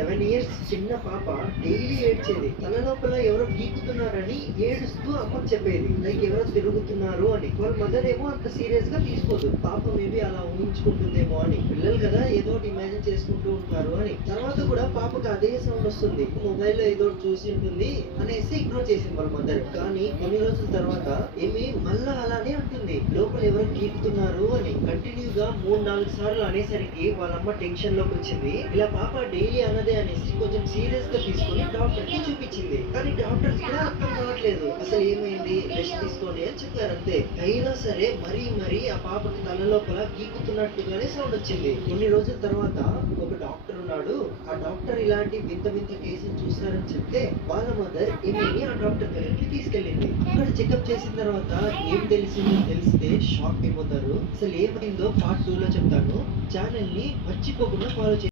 7 years చిన్న పాప daily ఏడ్చేది. తన లోపల ఎవరో గీకుతున్నారని ఏడుస్తూ అమ్మకి చెప్పేది. లైక్ ఎవరో తిరుగుతున్నారు అని. వాళ్ళ మదర్ ఏమో అంత సీరియస్ గా తీసుకోదు. పాప మేబీ అలా ఊహించుకుంటుందేమో అని. పిల్లలు కదా ఏదో ఒకటి ఇమాజిన్ చేసుకుంటూ ఉంటారు అని. తర్వాత కూడా పాపకు అదే సౌండ్ వస్తుంది. మొబైల్ లో ఏదో ఒకటి చూసి ఉంటుంది అనేసి ఇగ్నోర్ చేసింది వాళ్ళ మదర్. కానీ కొన్ని రోజుల తర్వాత ఏమి మళ్ళా అలానే అంటుంది. లోపల ఎవరో గీకుతున్నారు అని. కంటిన్యూగా 3-4 సార్లు అనేసరికి వాళ్ళమ్మ టెన్షన్ లోకి వచ్చింది. ఇలా పాప డైలీ అన్నదే అనేసి కొంచెం సీరియస్ గా తీసుకొని డాక్టర్ కి చూపించింది. కానీ డాక్టర్స్ కూడా అర్థం కావట్లేదు. అసలు ఏమైంది, రెస్ట్ తీసుకోండి అని చెప్పారు అంతే. అయినా సరే మరీ ఆ పాపకి తల లోపల గీకుతున్నట్టుగానే సౌండ్ వచ్చింది. కొన్ని రోజుల తర్వాత ఒక డాక్టర్ ఉన్నాడు. ఆ డాక్టర్ ఇలాంటి వింత వింత కేసులు చూస్తారని చెప్తే వాళ్ళ మదర్ ఏమేమి ఆ డాక్టర్ దగ్గరికి తీసుకెళ్ళింది. అక్కడ చెకప్ చేసిన తర్వాత ఏం తెలిసిందో తెలిస్తే షాక్ అయిపోతారు. అసలు ఏమైందో పార్ట్ 2 లో చెప్తాను. ఛానల్ ని మర్చిపోకుండా ఫాలో